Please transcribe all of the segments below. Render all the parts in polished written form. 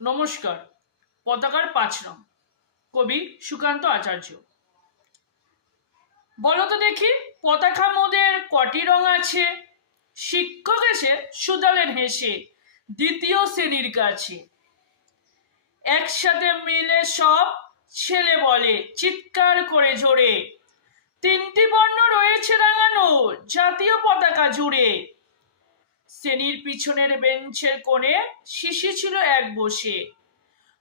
নমস্কার। পতাকার ৫ রং, কবি সুকান্ত আচার্য। বলো তো দেখি, পতাকা মোদের কটি রং আছে? শিক্ষক এসে শুধালেন হেসে দ্বিতীয় শ্রেণীর কাছে। একসাথে মিলে সব ছেলে বলে চিৎকার করে জোরে, ৩টি বর্ণ রয়েছে রাঙানো জাতীয় পতাকা জুড়ে। শ্রেণীর পিছনের বেঞ্চের কোণে শিশি ছিল এক বসে,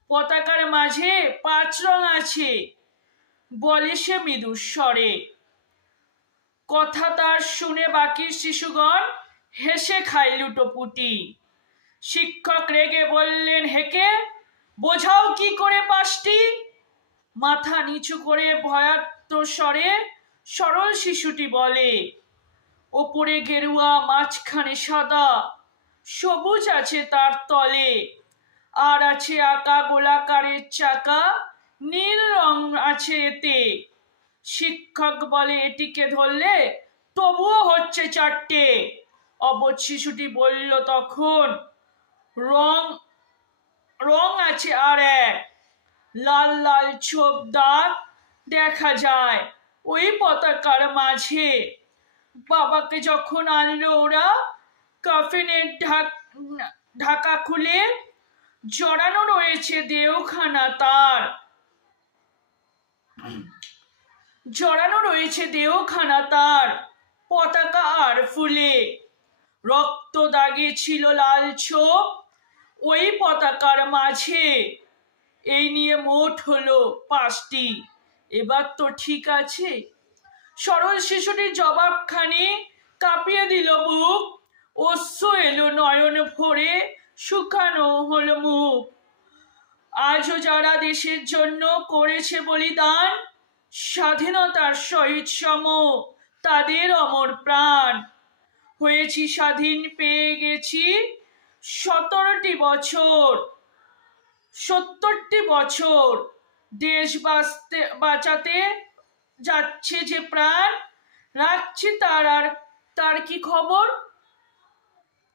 পতাকার মাঝে ৫ রং আছে বলে সে মৃদু স্বরে। কথা তার শুনে বাকি শিশুগণ হেসে খায় লুটোপুটি। শিক্ষক রেগে বললেন হেকে, বোঝাও কি করে ৫টি? মাথা নিচু করে ভয়ার্ত স্বরে সরল শিশুটি বলে, ওপরে গেরুয়া মাঝখানে সাদা, সবুজ আছে তার তলে, আর আছে আঁকা গোলাকারের চাকা, নীল রং আছে এতে। শিক্ষক বলে এটিকে ধরলে তবুও হচ্ছে ৪টে। অবধ শিশুটি বলল তখন, রং রং আছে আর এক, লাল লাল ছোপ দাগ দেখা যায় ওই পতাকার মাঝে। বাবাকে যখন আনলো ওরা, কাফেনের ঢাকা খুলে জড়ানো রয়েছে দেওখানা তার, জড়ানো রয়েছে দেওখানা তার, পতাকা আর ফুলে। রক্ত দাগে ছিল লাল ছোপ ওই পতাকার মাঝে। এই নিয়ে মোট হলো ৫টি, এবার তো ঠিক আছে? সরল শিশুটির জবাবখানি কাঁপিয়ে দিল বুক, অশ্রু এলো নয়ন ভরে, শুকানো হলো মুখ। আজও যারা দেশের জন্য করেছে বলিদান, স্বাধীনতার শহীদ সম তাদের অমর প্রাণ। হয়েছি স্বাধীন, পেয়ে গেছি ১৭টি বছর, ৭০টি বছর। দেশ বাঁচাতে যাচ্ছে যে প্রাণ, রাখছি তার কি খবর?